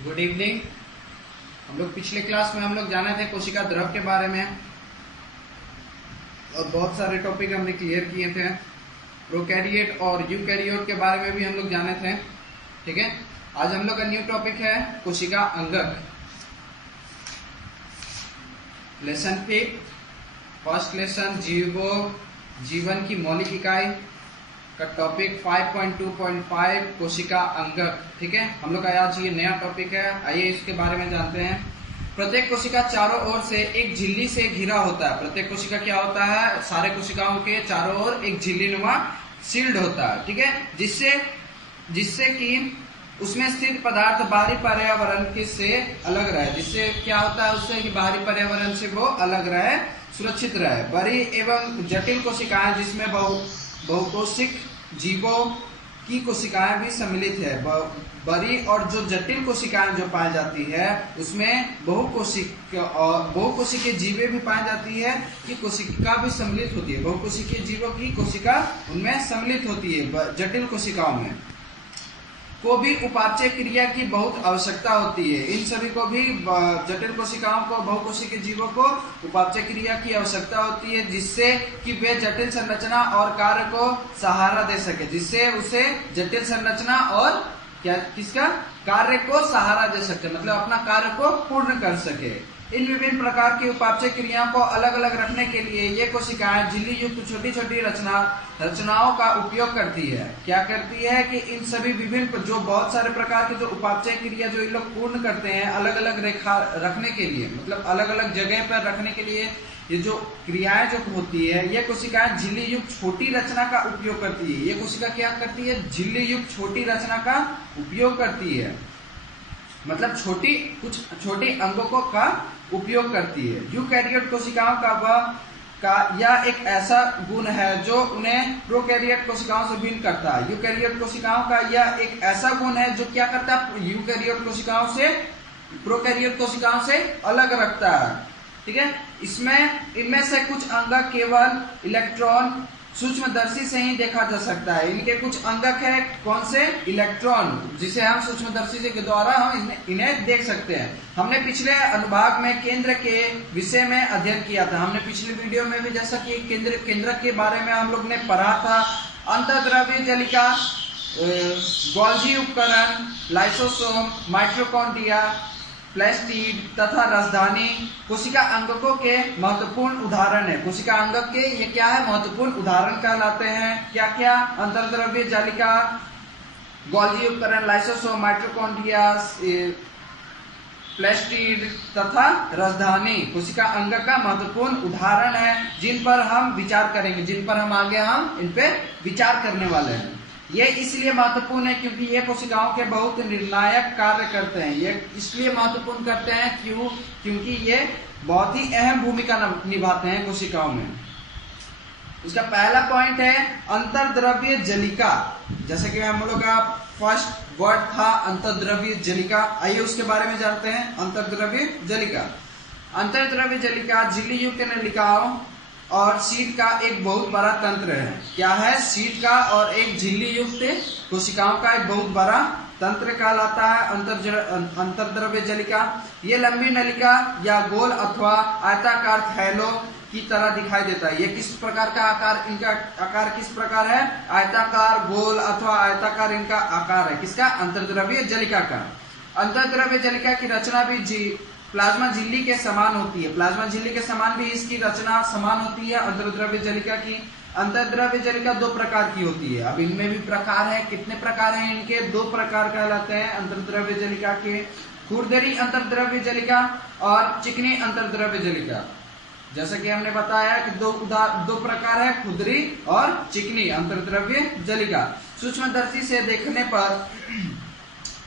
Good evening. हम लोग पिछले क्लास में हम लोग जाने थे कोशिका द्रव के बारे में और बहुत सारे टॉपिक हमने क्लियर किए थे। प्रोकैरियोट और यूकैरियोट के बारे में भी हम लोग जाने थे। ठीक है, आज हम लोग का न्यू टॉपिक है कोशिका अंगक। लेसन 5 फर्स्ट लेसन जीवन की मौलिक इकाई का टॉपिक 5.2.5 कोशिका अंगक। ठीक है, हम लोग का आज ये नया टॉपिक है। आइए इसके बारे में जानते हैं। प्रत्येक कोशिका चारों ओर से एक झिल्ली से घिरा होता है। प्रत्येक कोशिका क्या होता है, सारे कोशिकाओं के चारों ओर एक झिल्लीनुमा शील्ड होता है। ठीक है, जिससे कि उसमें स्थित पदार्थ बाहरी पर्यावरण के से अलग रहे। जिससे क्या होता है, उससे कि बाहरी पर्यावरण से वो अलग रहे, सुरक्षित रहे। बड़ी एवं जटिल कोशिकाएं जिसमें बहुकोशिक जीवों की कोशिकाएं भी सम्मिलित है। बड़ी और जो जटिल कोशिकाएं जो पाई जाती है उसमें बहुकोशिकीय जीवें भी पाई जाती है कि कोशिका भी सम्मिलित होती है। बहुकोशिकीय जीवों की कोशिका उनमें सम्मिलित होती है। जटिल कोशिकाओं में को भी उपापचय क्रिया की बहुत आवश्यकता होती है। इन सभी को भी, जटिल कोशिकाओं को, बहुकोशिकीय जीवों को उपापचय क्रिया की आवश्यकता होती है, जिससे कि वे जटिल संरचना और कार्य को सहारा दे सके। जिससे उसे जटिल संरचना और किसका कार्य को सहारा दे सके, मतलब अपना कार्य को पूर्ण कर सके। इन विभिन्न प्रकार की उपापचय क्रियाओं को अलग अलग रखने के लिए ये कोशिकाएं झिल्ली युक्त छोटी छोटी रचनाओं का उपयोग करती है। क्या करती है कि इन सभी विभिन्न जो बहुत सारे प्रकार के जो उपापचय क्रिया जो इन लोग पूर्ण करते हैं, अलग अलग रेखा रखने के लिए, मतलब अलग अलग जगह पर रखने के लिए ये जो क्रियाएं जो होती है, ये कोशिकाएं झिल्ली युक्त छोटी रचना का उपयोग करती है। ये कोशिका क्या करती है, झिल्ली युक्त छोटी रचना का उपयोग करती है, मतलब कुछ छोटे अंगों का उपयोग करती है। यूकैरियोट कोशिकाओं का यह एक ऐसा गुण है जो उन्हें प्रोकैरियोट कोशिकाओं से भिन्न करता है। यूकैरियोट कोशिकाओं का यह एक ऐसा गुण है जो क्या करता है, यूकैरियोट कोशिकाओं से प्रोकैरियोट कोशिकाओं से अलग रखता है। ठीक है, इनमें से कुछ अंगक केवल इलेक्ट्रॉन सूक्ष्मदर्शी से ही देखा जा सकता है। इनके कुछ अंगक है, कौन से, इलेक्ट्रॉन, जिसे हम सूक्ष्मदर्शी के द्वारा हम इन्हें देख सकते हैं। हमने पिछले अनुभाग में केंद्र के विषय में अध्ययन किया था। हमने पिछले वीडियो में भी जैसा कि केंद्र के बारे में हम लोग ने पढ़ा था। अंतःद्रव्य जलिका, गोल्जी उपकरण, लाइसोसोम, माइटोकॉन्ड्रिया, प्लास्टिड तथा राजधानी कोशिका अंगकों के महत्वपूर्ण उदाहरण है। कोशिका अंगक के ये क्या है, महत्वपूर्ण उदाहरण कहलाते हैं। क्या क्या, अंतर्द्रव्य जालिका, गोल्जी उपकरण, लाइसोसोम, माइटोकॉन्ड्रिया, प्लास्टिड तथा राजधानी कोशिका अंगक का महत्वपूर्ण उदाहरण है, जिन पर हम विचार करेंगे, जिन पर हम आगे इन पे विचार करने वाले हैं। ये इसलिए महत्वपूर्ण है क्योंकि ये कोशिकाओं के बहुत निर्णायक कार्य करते हैं। ये इसलिए महत्वपूर्ण करते हैं क्योंकि ये बहुत ही अहम भूमिका निभाते हैं कोशिकाओं में। इसका पहला पॉइंट है अंतर्द्रव्य जलिका। जैसे कि हम लोग का फर्स्ट वर्ड था अंतर्द्रव्य जलिका। आइए उसके बारे में जानते हैं। अंतर्द्रव्य जलिका, अंतर्द्रव्य जलिका झिल्ली युक्त नलिकाओं और शीट का एक बहुत बड़ा तंत्र है। क्या है, शीट का और एक झिल्ली युक्त कोशिकाओं का एक बहुत बड़ा तंत्र कहलाता है अंतर्द्रव्य जलिका। ये लंबी नलिका या गोल अथवा आयताकार थैलों की तरह दिखाई देता है। ये किस प्रकार का आकार, इनका आकार किस प्रकार है, आयताकार, गोल अथवा आयताकार इनका आकार है। किसका, अंतर्द्रव्य जलिका का। अंतर्द्रव्य जलिका की रचना भी प्लाज्मा झिल्ली के समान होती है। प्लाज्मा झिल्ली के समान भी इसकी रचना समान होती है अंतर्द्रव्य जलिका की। अंतर्द्रव्य जलिका दो प्रकार की होती है। अब इनमें भी प्रकार है, कितने प्रकार हैं इनके, दो प्रकार कहलाते हैं अंतर्द्रव्य जलिका के। खुरदरी अंतर्द्रव्य जलिका और चिकनी अंतर्द्रव्य जलिका। जैसा कि हमने बताया कि दो प्रकार है, खुरदरी और चिकनी अंतर्द्रव्य जलिका। सूक्ष्मदर्शी से देखने पर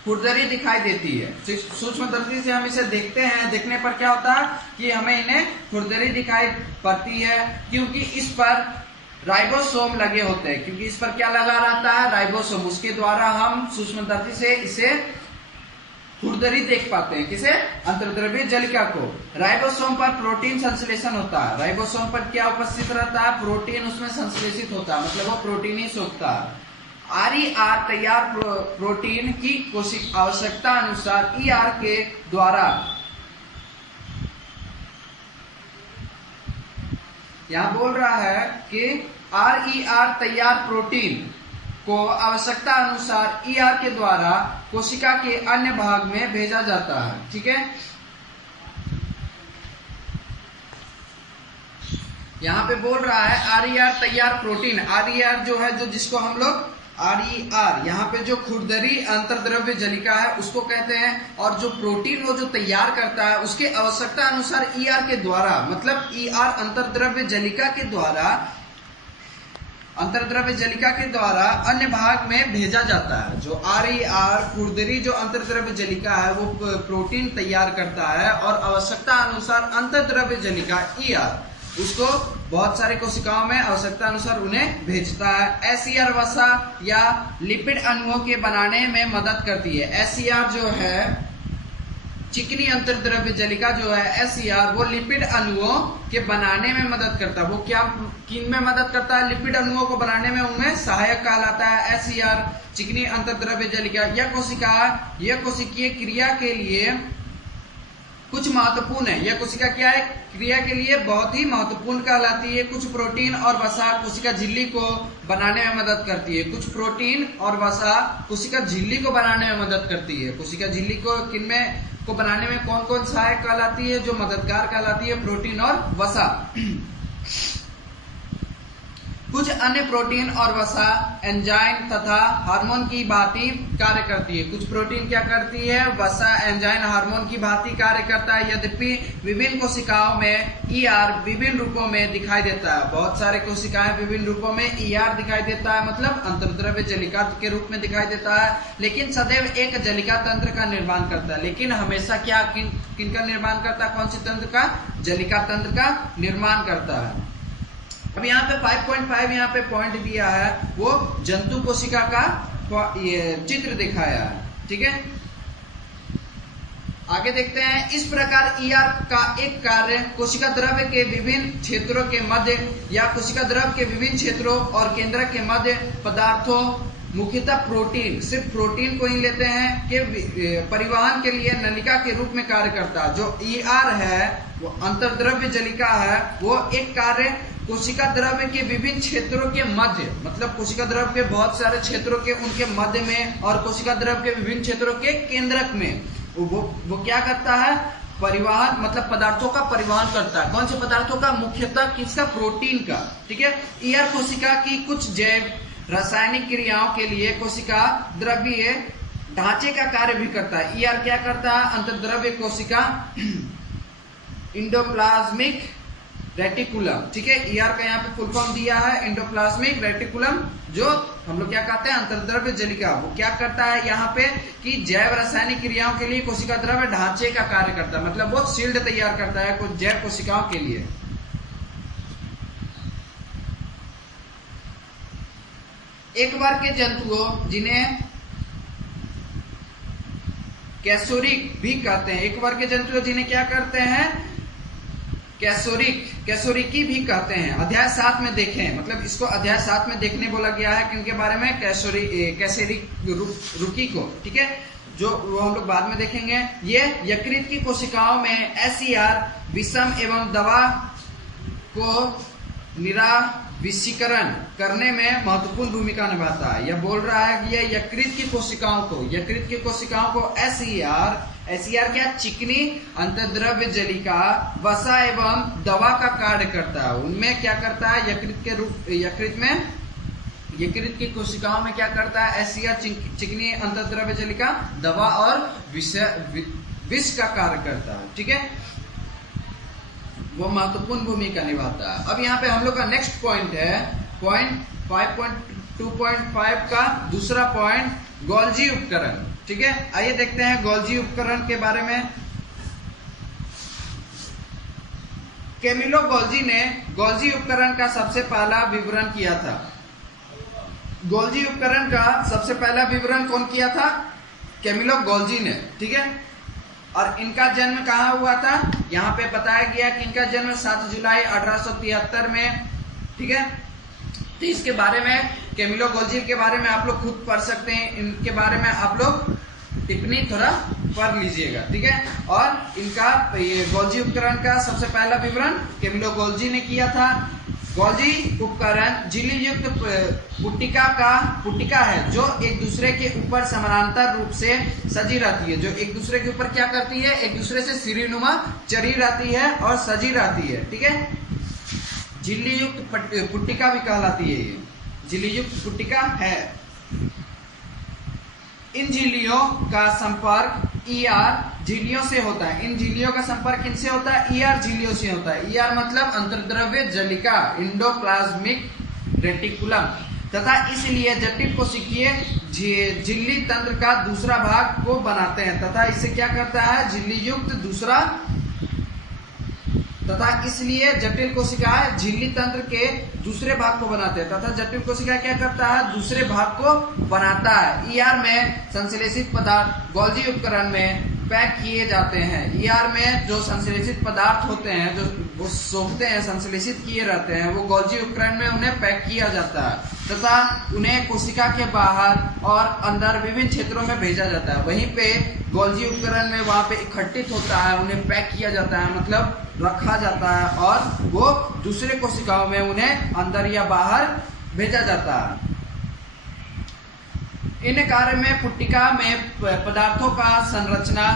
खुरदरी दिखाई देती है। सूक्ष्मदर्शी से हम इसे देखते हैं, देखने पर क्या होता है कि हमें इन्हें खुरदरी दिखाई पड़ती है, क्योंकि इस पर राइबोसोम लगे होते हैं। क्योंकि इस पर क्या लगा रहता है, राइबोसोम। उसके द्वारा हम सूक्ष्मदर्शी से इसे खुरदरी देख पाते हैं। किसे, अंतर्द्रव्य जलिका को। राइबोसोम पर प्रोटीन संश्लेषण होता है। राइबोसोम पर क्या उपस्थित रहता है, प्रोटीन उसमें संश्लेषित होता है, मतलब वो प्रोटीन ही सोखता है। RER तैयार प्रोटीन की कोशिका आवश्यकता अनुसार ER के द्वारा, यहां बोल रहा है कि RER तैयार प्रोटीन को आवश्यकता अनुसार ER के द्वारा कोशिका के अन्य भाग में भेजा जाता है। ठीक है, यहां पे बोल रहा है RER तैयार प्रोटीन। RER जो है, जो जिसको हम लोग RER यहाँ पे जो खुरदरी अंतर्द्रव्य जलिका है उसको कहते हैं, और जो प्रोटीन वो जो तैयार करता है उसके आवश्यकता अनुसार ER के द्वारा, मतलब ER अंतर्द्रव्य जलिका के द्वारा, अंतर्द्रव्य जलिका के द्वारा अन्य भाग में भेजा जाता है। जो RER खुरदरी जो अंतर्द्रव्य जलिका है वो प्रोटीन तैयार करता है और आवश्यकता अनुसार अंतर्द्रव्य जलिका ER उसको बहुत सारे कोशिकाओं में आवश्यकता अनुसार उन्हें भेजता है। SER वसा या लिपिड अणुओं के बनाने में मदद करती है। SER जो है चिकनी अंतर्द्रव्य जलिका जो है SER वो लिपिड अणुओं के बनाने में मदद करता है। वो क्या किन में मदद करता है? लिपिड अणुओं को बनाने में उनमें सहायक कहलाता है। SER चिकनी अंतर्द्रव्य जलिका यह कोशिकीय क्रिया के लिए कुछ महत्वपूर्ण है। यह कोशिका क्या है? क्रिया के लिए बहुत ही महत्वपूर्ण कहलाती है। कुछ प्रोटीन और वसा कोशिका झिल्ली को बनाने में मदद करती है। कुछ प्रोटीन और वसा कोशिका झिल्ली को बनाने में मदद करती है। कोशिका झिल्ली को किनमें को बनाने में कौन कौन सहायक कहलाती है? जो मददगार कहलाती है, प्रोटीन और वसा। कुछ अन्य प्रोटीन और वसा एंजाइम तथा हार्मोन की भांति कार्य करती है। कुछ प्रोटीन क्या करती है? वसा एंजाइम हार्मोन की भांति कार्य करता है। यद्यपि विभिन्न कोशिकाओं में ER विभिन्न रूपों में दिखाई देता है। बहुत सारे कोशिकाएं विभिन्न रूपों में ER दिखाई देता है, मतलब अंतर्द्रव्य जलिका के रूप में दिखाई देता है, लेकिन सदैव एक जलिका तंत्र का निर्माण करता है। लेकिन हमेशा क्या किन का निर्माण करता है? कौन से तंत्र का? जलिका तंत्र का निर्माण करता है। अब यहाँ पे 5.5 यहाँ पे पॉइंट दिया है, वो जंतु कोशिका का चित्र दिखाया है। ठीक है, आगे देखते हैं। इस प्रकार ER का एक कार्य कोशिका द्रव्य के विभिन्न क्षेत्रों के मध्य या कोशिका द्रव्य के विभिन्न क्षेत्रों और केंद्र के मध्य पदार्थों, मुख्यतः प्रोटीन, सिर्फ प्रोटीन को ही लेते हैं, के परिवहन के लिए नलिका के रूप में कार्य करता है। जो ER है वो अंतर्द्रव्य जलिका है, वो एक कार्य कोशिका द्रव्य के विभिन्न क्षेत्रों के मध्य, मतलब कोशिका द्रव्य के बहुत सारे क्षेत्रों के उनके मध्य में और कोशिका द्रव्य के विभिन्न क्षेत्रों के केंद्रक में वो क्या करता है? परिवहन, मतलब पदार्थों का परिवहन करता है। कौन से पदार्थों का? मुख्यतः किसका? प्रोटीन का। ठीक है, ER कोशिका की कुछ जैव रासायनिक क्रियाओं के लिए कोशिका द्रव्य ढांचे का कार्य भी करता है। ER क्या करता है? अंतर्द्रव्य कोशिका इंडोप्लाज्मिक रेटिकुलम। ठीक है, ER का यहाँ पे फुल फॉर्म दिया है इंडोप्लाज्मिक रेटिकुलम, जो हम लोग क्या कहते हैं? अंतर्द्रव्य जलिका। वो क्या करता है यहाँ पे कि जैव रासायनिक क्रियाओं के लिए कोशिका द्रव्य ढांचे का कार्य करता है, मतलब वो शील्ड तैयार करता है कुछ जैव कोशिकाओं के लिए। एक बार के जंतुओं जिन्हें कैसोरिक भी कहते हैं, एक बार के जंतु जिन्हें क्या करते हैं? कैसोरिकी भी कहते हैं। अध्याय 7 में देखें, मतलब इसको अध्याय 7 में देखने बोला गया है किनके बारे में? कैसोरिकी को। ठीक है, जो वो हम लोग बाद में देखेंगे। ये यकृत की कोशिकाओं में SER विषम एवं दवा को निराविषीकरण करने में महत्वपूर्ण भूमिका निभाता है। यह बोल रहा है कि यह यकृत की कोशिकाओं को SER क्या? चिकनी अंतर्द्रव्य जलिका, वसा एवं दवा का कार्य करता है। उनमें क्या करता है? यकृत की कोशिकाओं में क्या करता है? SER चिकनी अंतर्द्रव्य जलिका, दवा और विष का कार्य करता है। ठीक है, वो महत्वपूर्ण भूमिका निभाता है। अब यहाँ पे हम लोग का नेक्स्ट पॉइंट है, पॉइंट 5.2.5 का दूसरा पॉइंट, गोल्जी उपकरण। ठीक है, आइए देखते हैं गोल्जी उपकरण के बारे में। कैमिलो गोल्जी ने गोल्जी उपकरण का सबसे पहला विवरण किया था। गोल्जी उपकरण का सबसे पहला विवरण कौन किया था? कैमिलो गोल्जी ने। ठीक है, और इनका जन्म कहाँ हुआ था? यहाँ पे बताया गया कि इनका जन्म 7 जुलाई 1873 में, ठीक है, तो इसके बारे में कैमिलो गोल्जी के बारे में आप लोग खुद पढ़ सकते हैं, इनके बारे में आप लोग टिप्पणी थोड़ा पढ़ लीजिएगा, ठीक है। और इनका ये गोल्जी उपकरण का सबसे पहला विवरण कैमिलो गोल्जी ने किया था। गोल्जी उपकरण झिल्ली युक्त पुट्टिका है जो एक दूसरे के ऊपर समानांतर रूप से सजी रहती है, जो एक दूसरे के ऊपर क्या करती है, एक दूसरे से सीढ़ीनुमा चढ़ी रहती है और सजी रहती है, ठीक है। झिल्ली युक्त पुट्टिका भी कहलाती है, ये झिल्ली युक्त पुट्टिका है। इन झिल्लियों का संपर्क ईआर झिल्लियों से होता है। इन झिल्लियों का संपर्क किनसे होता है? ईआर झिल्लियों से होता है। ईआर मतलब अंतर्द्रव्य जलिका, इंडोप्लाज्मिक रेटिकुलम, तथा इसलिए जटिल कोशिकीय झिल्ली तंत्र का दूसरा भाग को बनाते हैं तथा इसे क्या करता है, झिल्ली युक्त दूसरा, तथा इसलिए जटिल कोशिकाएं झिल्ली तंत्र के दूसरे भाग को बनाते हैं तथा जटिल कोशिका क्या करता है, दूसरे भाग को बनाता है। ईआर में संश्लेषित पदार्थ गोल्जी उपकरण में पैक किए जाते हैं। ईआर में जो संश्लेषित पदार्थ होते हैं, जो वो सोखते हैं, संश्लेषित किए रहते हैं, वो गोल्जी उपकरण में उन्हें पैक किया जाता है तथा उन्हें कोशिका के बाहर और अंदर विभिन्न क्षेत्रों में भेजा जाता है। वहीं पे गोल्जी उपकरण में वहां पे इकट्ठित होता है, उन्हें पैक किया जाता है, मतलब रखा जाता है और वो दूसरे कोशिकाओं में उन्हें अंदर या बाहर भेजा जाता है। इन कार्य में पुट्टिका में पदार्थों का संरचना,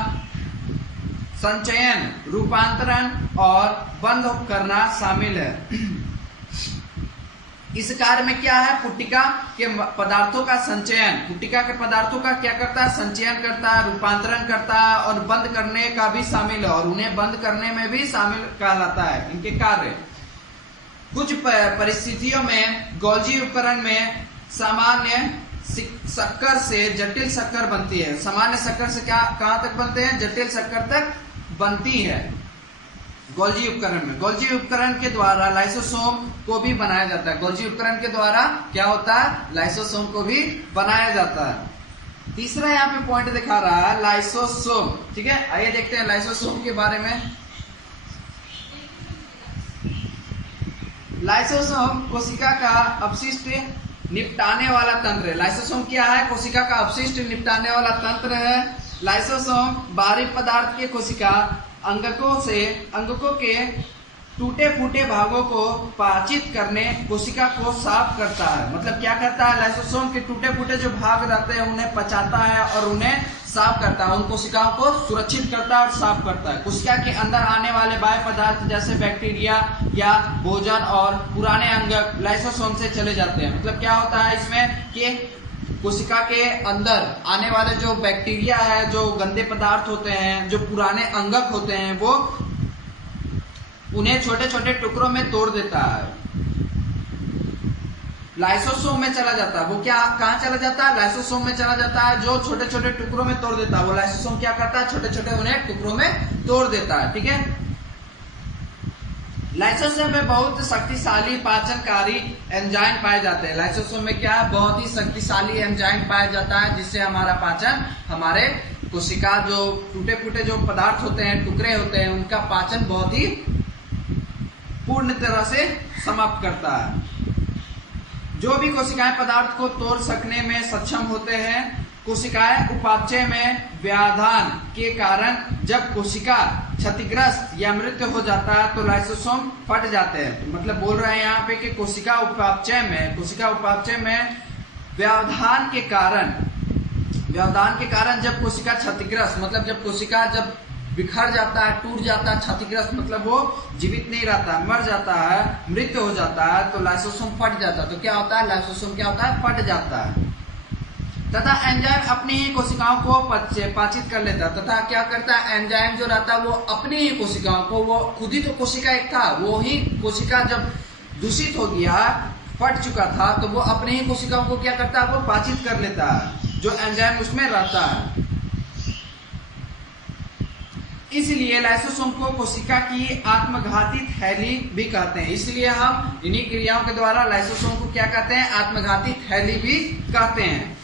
संचयन, रूपांतरण और बंद करना शामिल है। इस कार्य में क्या है, पुट्टिका के पदार्थों का संचयन, पुट्टिका के पदार्थों का क्या करता है, संचयन करता है, रूपांतरण करता है और बंद करने का भी शामिल है, और उन्हें बंद करने में भी शामिल कहलाता है इनके कार्य। कुछ परिस्थितियों में गोल्जी उपकरण में सामान्य शक्कर से जटिल शक्कर बनती है। सामान्य शक्कर से क्या कहां तक बनते हैं, जटिल शक्कर तक बनती है गोल्जी उपकरण में। गोल्जी उपकरण के द्वारा लाइसोसोम को भी बनाया जाता है। गोल्जी उपकरण के द्वारा क्या होता है, लाइसोसोम को भी बनाया जाता है। तीसरा यहाँ पे पॉइंट दिखा रहा है लाइसोसोम, ठीक है। आइए देखते हैं लाइसोसोम के बारे में। लाइसोसोम कोशिका का अपशिष्ट निपटाने वाला तंत्र है। लाइसोसोम क्या है, कोशिका का अपशिष्ट निपटाने वाला तंत्र है। लाइसोसोम बाहरी पदार्थ के कोशिका अंगकों के टूटे फूटे भागों को पाचित करने कोशिका को साफ करता है। मतलब क्या करता है, लाइसोसोम के टूटे फूटे जो भाग रहते हैं उन्हें पचाता है और उन्हें साफ करता है, उन कोशिकाओं को सुरक्षित करता है और साफ करता है। कोशिका के अंदर आने वाले बाह्य पदार्थ जैसे बैक्टीरिया या भोजन और पुराने अंग लाइसोसोम से चले जाते हैं। मतलब क्या होता है इसमें कि कोशिका के अंदर आने वाले जो बैक्टीरिया है, जो गंदे पदार्थ होते हैं, जो पुराने अंगक होते हैं, वो उन्हें छोटे छोटे टुकड़ों में तोड़ देता है, लाइसोसोम में चला जाता है। वो क्या कहाँ चला जाता है, लाइसोसोम में चला जाता है, जो छोटे छोटे टुकड़ों में तोड़ देता है। वो लाइसोसोम क्या करता है, छोटे छोटे उन्हें टुकड़ों में तोड़ देता है, ठीक है। लाइसोसोम में बहुत शक्तिशाली पाचनकारी एंजाइम पाए जाते हैं। लाइसोसोम में क्या है, बहुत ही शक्तिशाली एंजाइम पाया जाता है जिससे हमारा पाचन, हमारे कोशिका जो टूटे फूटे जो पदार्थ होते हैं, टुकड़े होते हैं, उनका पाचन बहुत ही पूर्ण तरह से समाप्त करता है। जो भी कोशिकाएं पदार्थ को तोड़ सकने में सक्षम होते हैं, कोशिकाएं उपापचय में व्याधान के कारण जब कोशिका क्षतिग्रस्त या मृत हो जाता है तो लाइसोसोम फट जाते हैं। तो मतलब बोल रहे हैं यहाँ पे कि कोशिका उपापचय में व्यावधान के कारण जब कोशिका क्षतिग्रस्त, मतलब जब कोशिका जब बिखर जाता है, टूट जाता है, क्षतिग्रस्त मतलब वो जीवित नहीं रहता, मर जाता है, मृत्यु हो जाता है, तो लाइसोसोम फट जाता है। तो क्या होता है, लाइसोसोम क्या होता है, फट जाता है तथा एंजाइम अपनी ही कोशिकाओं को पाचित कर लेता है। तथा क्या करता है, एंजाइम जो रहता है वो अपनी ही कोशिकाओं को, वो खुद ही तो कोशिका एक था, वो ही कोशिका जब दूषित हो गया, फट चुका था, तो वो अपने ही कोशिकाओं को क्या करता है, वो पाचित कर लेता है, जो एंजाइम उसमें रहता है। इसलिए लाइसोसोम को कोशिका की आत्मघाती थैली भी कहते हैं। इसलिए हम इन्हीं क्रियाओं के द्वारा लाइसोसोम को क्या कहते हैं, आत्मघाती थैली भी कहते हैं।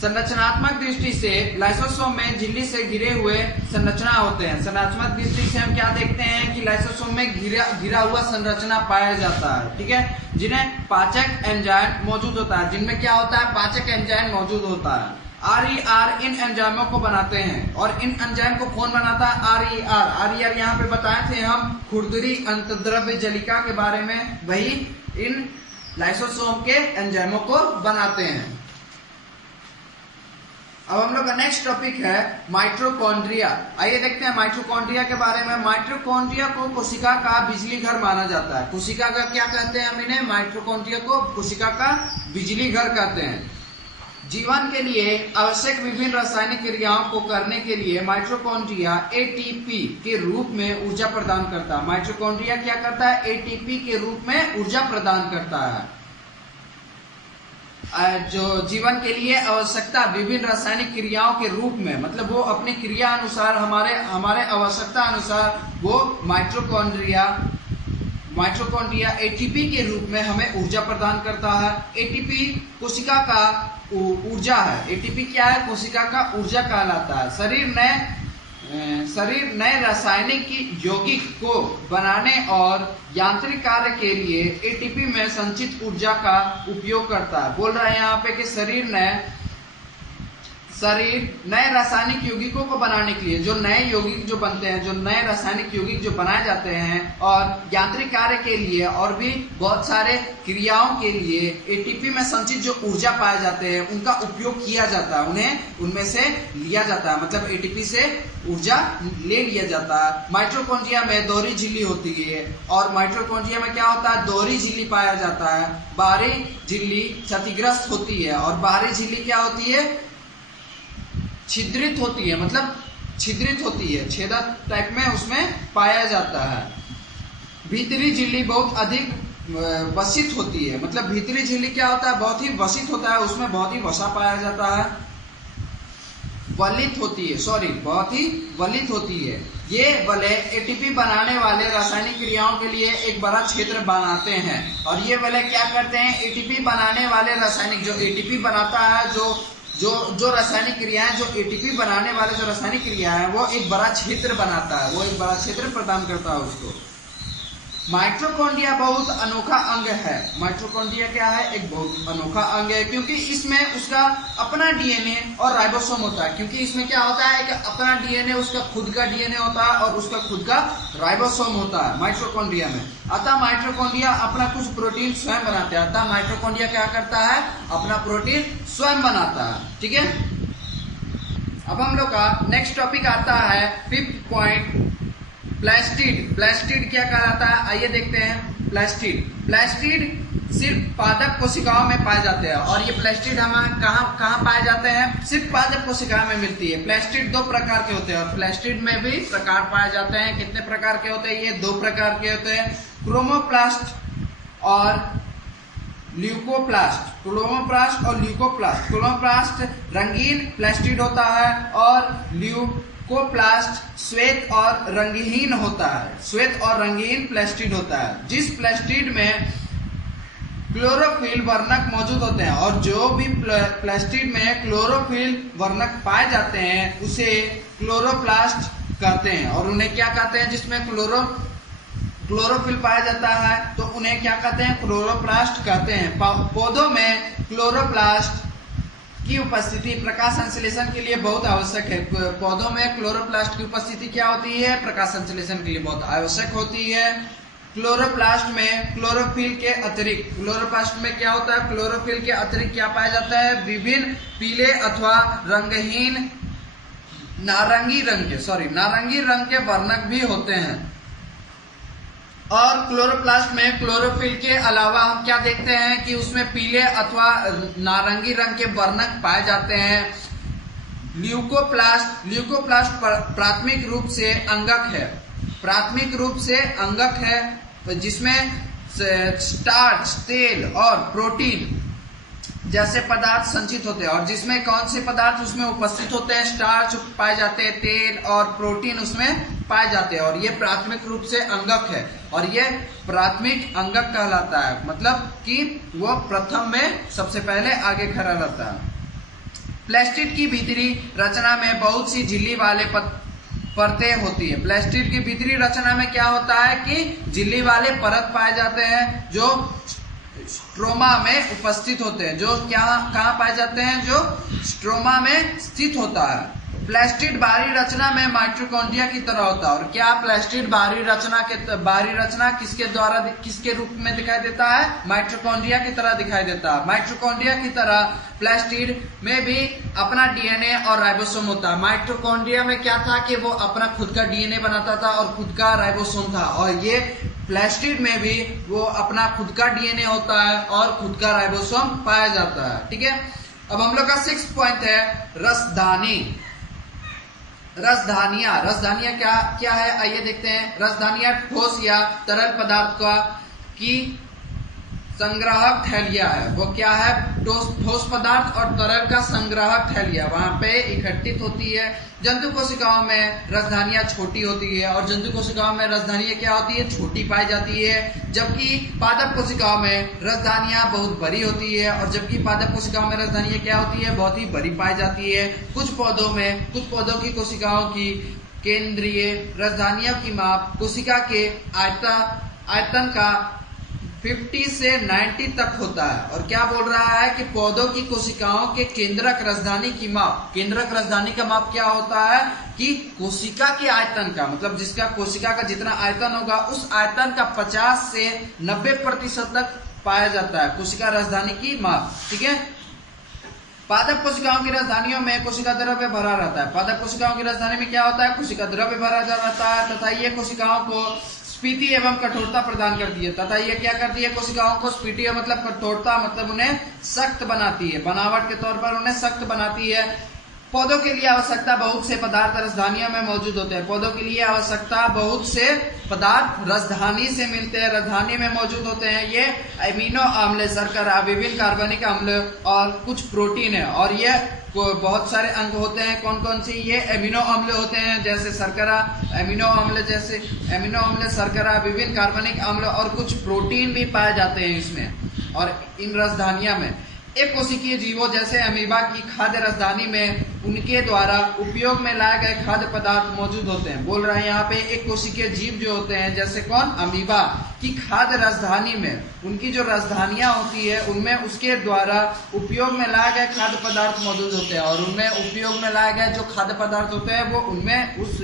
संरचनात्मक दृष्टि से लाइसोसोम में झिल्ली से घिरे हुए संरचना होते हैं। संरचनात्मक दृष्टि से हम क्या देखते हैं कि लाइसोसोम में घिरा हुआ संरचना पाया जाता है, ठीक है, जिन्हें पाचक एंजाइम मौजूद होता है, जिनमें क्या होता है, पाचक एंजाइम मौजूद होता है। RER इन एंजाइमों को बनाते हैं, और इन एंजाइम को कौन बनाता है, RER यहाँ पे बताए थे हम खुरदरी अंतर्द्रव्य जलिका के बारे में, वही इन लाइसोसोम के एंजाइमों को बनाते हैं। अब हम लोग का नेक्स्ट टॉपिक है माइटोकॉन्ड्रिया। आइए देखते हैं माइटोकॉन्ड्रिया के बारे में। माइटोकॉन्ड्रिया को कोशिका का बिजली घर माना जाता है। कोशिका का क्या कहते हैं हम इन्हें, माइटोकॉन्ड्रिया को कोशिका का बिजली घर कहते हैं। जीवन के लिए आवश्यक विभिन्न रासायनिक क्रियाओं को करने के लिए माइटोकॉन्ड्रिया ATP के रूप में ऊर्जा प्रदान करता है। माइटोकॉन्ड्रिया क्या करता है, ATP के रूप में ऊर्जा प्रदान करता है। जो जीवन के लिए आवश्यकता विभिन्न रासायनिक क्रियाओं के रूप में, मतलब वो अपनी क्रिया अनुसार हमारे आवश्यकता अनुसार वो माइटोकॉन्ड्रिया ATP के रूप में हमें ऊर्जा प्रदान करता है। ATP कोशिका का ऊर्जा है। ATP क्या है, कोशिका का ऊर्जा कहलाता है। शरीर नए रासायनिक यौगिक को बनाने और यांत्रिक कार्य के लिए ATP में संचित ऊर्जा का उपयोग करता है। बोल रहा है यहाँ पे कि शरीर नए रासायनिक यौगिकों को बनाने के लिए, जो नए यौगिक जो बनते हैं, जो नए रासायनिक यौगिक जो बनाए जाते हैं और यांत्रिक कार्य के लिए और भी बहुत सारे क्रियाओं के लिए ATP में संचित जो ऊर्जा पाए जाते हैं उनका उपयोग किया जाता है, उन्हें उनमें से लिया जाता है, मतलब ATP से ऊर्जा ले लिया जाता है। माइटोकॉन्ड्रिया में दोहरी झिल्ली होती है, और माइटोकॉन्ड्रिया में क्या होता है, दोहरी झिल्ली पाया जाता है। बाहरी झिल्ली क्षतिग्रस्त होती है, और बाहरी झिल्ली क्या होती है, छिद्रित होती है, मतलब छिद्रित होती है, छेदक टाइप में उसमें पाया जाता है। भीतरी झिल्ली बहुत अधिक वसित होती है, मतलब भीतरी झिल्ली क्या होता है, बहुत ही वसित होता है, उसमें बहुत ही वसा पाया जाता है। बहुत ही वलित होती है। ये वलय ATP बनाने वाले रासायनिक क्रियाओं के लिए एक बड़ा क्षेत्र बनाते हैं, और ये वलय क्या करते हैं, ATP बनाने वाले रासायनिक, जो ATP बनाता है, जो रासायनिक क्रियाएं, जो ATP बनाने वाले जो रासायनिक क्रिया है, वो एक बड़ा क्षेत्र बनाता है, वो एक बड़ा क्षेत्र प्रदान करता है उसको। माइटोकॉन्ड्रिया बहुत अनोखा अंग है। माइटोकॉन्ड्रिया क्या है, एक बहुत अनोखा अंग है, क्योंकि इसमें उसका अपना DNA और राइबोसोम होता है। क्योंकि इसमें क्या होता है कि अपना DNA, उसका खुद का DNA होता है, और उसका खुद का राइबोसोम होता है माइटोकॉन्ड्रिया में। अतः माइटोकॉन्ड्रिया अपना कुछ प्रोटीन स्वयं बनाते हैं। अतः माइटोकॉन्ड्रिया क्या करता है, अपना प्रोटीन स्वयं बनाता है, ठीक है। अब हम लोग का नेक्स्ट टॉपिक आता है 5th पॉइंट, प्लास्टिड। प्लास्टिड क्या कहलाता है, आइए देखते हैं। प्लास्टिड सिर्फ पादप कोशिकाओं में पाए जाते हैं, और ये प्लास्टिड हमें कहाँ पाए जाते हैं, सिर्फ पादप कोशिकाओं में मिलती है। प्लास्टिड 2 प्रकार के होते हैं, और प्लास्टिड में भी प्रकार पाए जाते हैं। कितने प्रकार के होते हैं, ये 2 प्रकार के होते हैं, क्रोमोप्लास्ट और ल्यूकोप्लास्ट। क्रोमोप्लास्ट रंगीन प्लास्टिड होता है, और ल्यूकोप्लास्ट श्वेत और रंगहीन होता है, श्वेत और रंगीन प्लास्टिड होता है। जिस प्लास्टिड में क्लोरोफिल वर्णक मौजूद होते हैं, और जो भी प्लास्टिड में क्लोरोफिल वर्णक पाए जाते हैं उसे क्लोरोप्लास्ट कहते हैं। और उन्हें क्या कहते हैं, जिसमें क्लोरोफिल पाया जाता है तो उन्हें क्या कहते हैं, क्लोरोप्लास्ट कहते हैं। पौधों में क्लोरोप्लास्ट की उपस्थिति प्रकाश संश्लेषण के लिए बहुत आवश्यक है। पौधों में क्लोरोप्लास्ट की उपस्थिति क्या होती है, प्रकाश संश्लेषण के लिए बहुत आवश्यक होती है। क्लोरोप्लास्ट में क्लोरोफिल के अतिरिक्त, क्लोरोप्लास्ट में क्या होता है, क्लोरोफिल के अतिरिक्त क्या पाया जाता है, विभिन्न पीले अथवा रंगहीन नारंगी रंग के वर्णक भी होते हैं। और क्लोरोप्लास्ट में क्लोरोफिल के अलावा हम क्या देखते हैं कि उसमें पीले अथवा नारंगी रंग के वर्णक पाए जाते हैं। ल्यूकोप्लास्ट प्राथमिक रूप से अंगक है, जिसमें स्टार्च, तेल और प्रोटीन जैसे पदार्थ संचित होते हैं। और जिसमें कौन से पदार्थ उसमें उपस्थित होते हैं, स्टार्च पाए जाते हैं, तेल और प्रोटीन उसमें पाए जाते हैं, और ये प्राथमिक रूप से अंगक है। और ये प्राथमिक अंगक कहलाता है, मतलब कि वो प्रथम में सबसे पहले आगे खड़ा रहता है। प्लास्टिड की भीतरी रचना में बहुत सी झिल्ली वाले परतें होती है। प्लास्टिड की भीतरी रचना में क्या होता है कि झिल्ली वाले परत पाए जाते हैं जो स्ट्रोमा में उपस्थित होते हैं। जो कहाँ पाए जाते हैं? जो स्ट्रोमा में स्थित होता है। प्लास्टिड बाहरी रचना में माइटोकॉन्ड्रिया की तरह होता है। और क्या प्लास्टिड बाहरी रचना किसके रूप में दिखाई देता है? माइटोकॉन्ड्रिया की तरह दिखाई देता है। माइटोकॉन्ड्रिया की तरह प्लास्टिड में भी अपना डीएनए और राइबोसोम होता है। माइटोकॉन्ड्रिया में क्या था कि वो अपना खुद का डीएनए बनाता था और खुद का राइबोसोम था, और ये प्लास्टिड में भी वो अपना खुद का डीएनए होता है और खुद का राइबोसोम पाया जाता है। ठीक है, अब हम लोग का 6th पॉइंट है रसधानी। रसधानियां क्या है? आइए देखते हैं। रसधानियां ठोस या तरल पदार्थ की संग्राहक थैलियां है। वो क्या है? ठोस पदार्थ और तरल का संग्राहक थैलियां वहां पे इकट्ठित होती है। जंतु कोशिकाओं में रसधानियां छोटी होती है और जंतु कोशिकाओं में रसधानियां क्या होती है? छोटी पाई जाती है। जबकि पादप कोशिकाओं में रसधानियां बहुत बड़ी होती है, और जबकि पादप कोशिकाओं में रसधानियां क्या होती है? बहुत ही बड़ी पाई जाती है। कुछ पौधों की कोशिकाओं की केंद्रीय रसधानियों की माप कोशिका के आयतन का 50 से 90 तक होता है। और क्या बोल रहा है कि पौधों की कोशिकाओं के केंद्रक राजधानी की माप, केंद्रक राजधानी का माप क्या होता है कि कोशिका के आयतन का, मतलब जिसका कोशिका का जितना आयतन होगा उस आयतन का 50 से 90% तक पाया जाता है कोशिका राजधानी की माप। ठीक है, पादप कोशिकाओं की राजधानियों में कोशिका द्रव्य भरा रहता है। पादप कोशिकाओं की राजधानी में क्या होता है? कोशिका द्रव्य भरा रहता है तथा ये कोशिकाओं को स्फीति एवं कठोरता प्रदान करती है। तथा ये क्या करती है? कोशिकाओं को स्फीति मतलब कठोरता, मतलब उन्हें सख्त बनाती है, बनावट के तौर पर उन्हें सख्त बनाती है। पौधों के लिए आवश्यकता बहुत से पदार्थ रसधानियों में मौजूद होते हैं। पौधों के लिए आवश्यकता बहुत से पदार्थ रसधानी से मिलते हैं, रसधानी में मौजूद होते हैं। ये अमीनो अम्ल, शर्करा, विभिन्न कार्बनिक अम्ल और कुछ प्रोटीन है। और ये बहुत सारे अंग होते हैं। कौन कौन से? ये अमीनो अम्ल होते हैं जैसे शर्करा, अमीनो अम्ल, शर्करा, विभिन्न कार्बनिक अम्ल और कुछ प्रोटीन भी पाए जाते हैं इसमें और इन रसधानियों में। एक कोशिकीय जीवों जैसे अमीबा की खाद्य रसधानी में उनके द्वारा उपयोग में लाए गए खाद्य पदार्थ मौजूद होते हैं। बोल रहे हैं यहाँ पे एक कोशिकीय जीव जो होते हैं जैसे कौन? अमीबा की खाद्य रसधानी में उनकी जो रसधानियां होती है उनमें उसके द्वारा उपयोग में लाए गए खाद्य पदार्थ मौजूद होते हैं, और उनमें उपयोग में लाए गए जो खाद्य पदार्थ होते हैं वो उनमें उस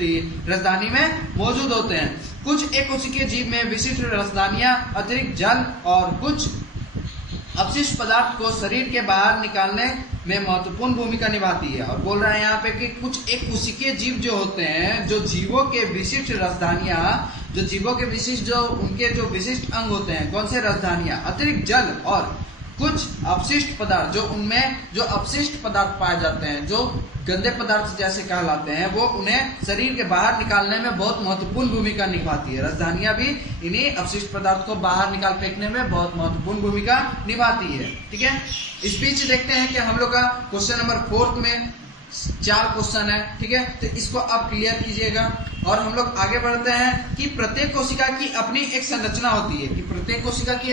रसधानी में मौजूद होते हैं। कुछ एक कोशिकीय जीव में विशिष्ट रसधानियां अतिरिक्त जल और कुछ अपशिष्ट पदार्थ को शरीर के बाहर निकालने में महत्वपूर्ण भूमिका निभाती है। और बोल रहे हैं यहाँ पे कि कुछ एक कोशिकीय जीव जो होते हैं, जो जीवों के विशिष्ट रसधानियां, जो जीवों के विशिष्ट जो उनके जो विशिष्ट अंग होते हैं, कौन से? रसधानियां, अतिरिक्त जल और कुछ अपशिष्ट पदार्थ, जो उनमें जो अपशिष्ट पदार्थ पाए जाते हैं, जो गंदे पदार्थ जैसे कहलाते हैं, वो उन्हें शरीर के बाहर निकालने में बहुत महत्वपूर्ण भूमिका निभाती है। रसधानियां भी इन्हीं अपशिष्ट पदार्थ को बाहर निकाल फेंकने में बहुत महत्वपूर्ण भूमिका निभाती है। ठीक है, इस बीच देखते हैं कि हम लोग का क्वेश्चन नंबर 4 में 4 क्वेश्चन है। ठीक है, तो इसको आप क्लियर कीजिएगा और हम लोग आगे बढ़ते हैं कि प्रत्येक कोशिका की अपनी एक संरचना होती है, कि प्रत्येक कोशिका की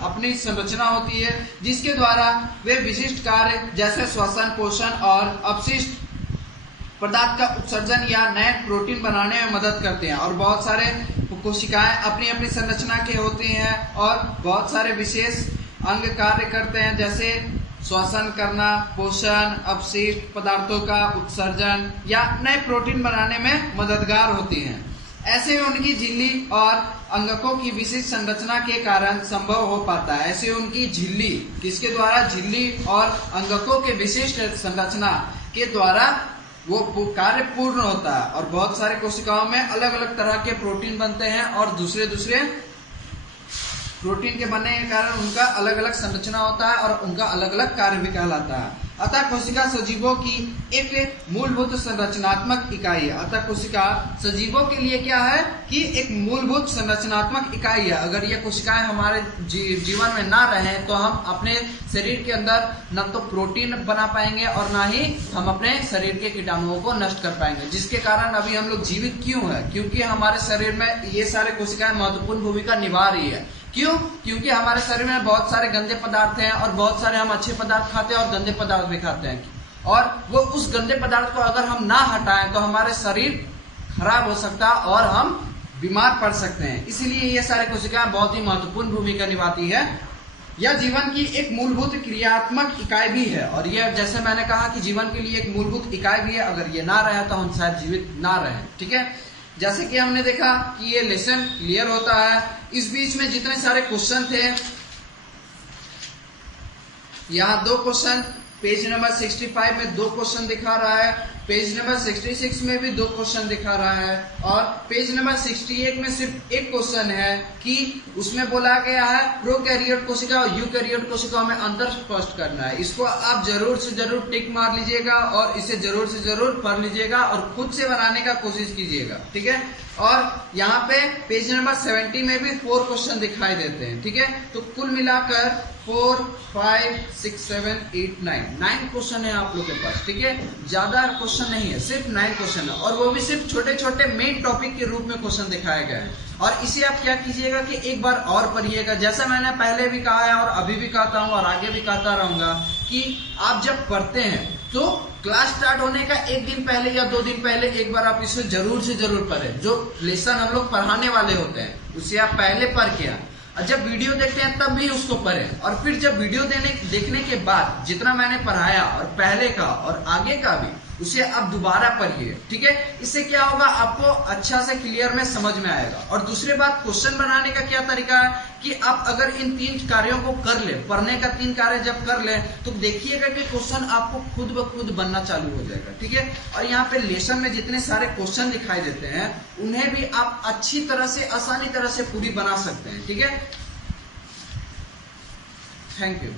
अपनी संरचना होती है जिसके द्वारा वे विशिष्ट कार्य जैसे श्वसन, पोषण और अपशिष्ट पदार्थ का उत्सर्जन या नए प्रोटीन बनाने में मदद करते हैं। और बहुत सारे कोशिकाएं अपनी अपनी संरचना के होती हैं और बहुत सारे विशेष अंग कार्य करते हैं जैसे श्वसन करना, पोषण, अपशिष्ट पदार्थों का उत्सर्जन या नए प्रोटीन बनाने में मददगार होती हैं। ऐसे उनकी झिल्ली और अंगकों की विशिष्ट संरचना के कारण संभव हो पाता है। ऐसे उनकी झिल्ली, किसके द्वारा? झिल्ली और अंगकों के विशिष्ट संरचना के द्वारा वो कार्य पूर्ण होता है। और बहुत सारे कोशिकाओं में अलग अलग तरह के प्रोटीन बनते हैं और दूसरे प्रोटीन के बनने के कारण उनका अलग अलग संरचना होता है और उनका अलग अलग कार्य भी कहलाता है। अतः कोशिका सजीवों की एक मूलभूत संरचनात्मक इकाई है। अतः कोशिका सजीवों के लिए क्या है कि एक मूलभूत संरचनात्मक इकाई है। अगर ये कोशिकाएं हमारे जीवन में ना रहे तो हम अपने शरीर के अंदर न तो प्रोटीन बना पाएंगे और ना ही हम अपने शरीर के कीटाणुओं को नष्ट कर पाएंगे, जिसके कारण अभी हम लोग जीवित क्यों है? क्योंकि हमारे शरीर में ये सारे कोशिकाएं महत्वपूर्ण भूमिका निभा रही है। क्यों? क्योंकि हमारे शरीर में बहुत सारे गंदे पदार्थ हैं और बहुत सारे हम अच्छे पदार्थ खाते हैं और गंदे पदार्थ भी खाते हैं, और वो उस गंदे पदार्थ को अगर हम ना हटाएं तो हमारे शरीर खराब हो सकता है और हम बीमार पड़ सकते हैं। इसीलिए ये सारे कोशिकाएं बहुत ही महत्वपूर्ण भूमिका निभाती है। यह जीवन की एक मूलभूत क्रियात्मक इकाई भी है, और यह जैसे मैंने कहा कि जीवन के लिए एक मूलभूत इकाई भी है। अगर ये ना रहे तो हम शायद जीवित ना रहे। ठीक है, जैसे कि हमने देखा कि ये लेसन क्लियर होता है। इस बीच में जितने सारे क्वेश्चन थे, यहाँ 2 क्वेश्चन, पेज नंबर 65 में 2 क्वेश्चन दिखा रहा है, पेज नंबर 66 में भी 2 क्वेश्चन दिखा रहा है, और पेज नंबर 68 में सिर्फ एक क्वेश्चन है कि उसमें बोला गया है प्रोकैरियोट कोशिका और यूकैरियोट कोशिकाओं में अंतर स्पष्ट करना है। इसको आप जरूर से जरूर टिक मार लीजिएगा और इसे जरूर से जरूर पढ़ लीजिएगा और खुद से बनाने का कोशिश कीजिएगा। ठीक है, और यहाँ पे पेज नंबर 70 में भी 4 क्वेश्चन दिखाई देते हैं। ठीक है, तो कुल मिलाकर 4, 5, 6, 7, 8, 9 क्वेश्चन है आप लोग के पास। ठीक है, ज्यादा क्वेश्चन नहीं है, सिर्फ 9 क्वेश्चन है, और वो भी सिर्फ छोटे छोटे मेन टॉपिक के रूप में क्वेश्चन दिखाए गए हैं। और इसे आप क्या कीजिएगा कि एक बार और पढ़िएगा, जैसा मैंने पहले भी कहा है और अभी भी कहता हूँ और आगे भी कहता रहूंगा कि आप जब पढ़ते हैं तो क्लास स्टार्ट होने का 1 दिन पहले या 2 दिन पहले एक बार आप इसे जरूर से जरूर पढ़ें। जो लेसन हम लोग पढ़ाने वाले होते हैं उसे आप पहले पढ़ के आए, और जब वीडियो देखते हैं तब भी उसको पढ़ें, और फिर जब वीडियो देखने के बाद जितना मैंने पढ़ाया और पहले का और आगे का भी उसे आप दोबारा पढ़िए। ठीक है, इससे क्या होगा, आपको अच्छा से क्लियर में समझ में आएगा। और दूसरी बात, क्वेश्चन बनाने का क्या तरीका है कि आप अगर इन 3 कार्यों को कर ले, पढ़ने का 3 कार्य जब कर ले तो देखिएगा कि क्वेश्चन आपको खुद ब खुद बनना चालू हो जाएगा। ठीक है, और यहाँ पे लेसन में जितने सारे क्वेश्चन दिखाई देते हैं उन्हें भी आप अच्छी तरह से, आसानी तरह से पूरी बना सकते हैं। ठीक है, थैंक यू।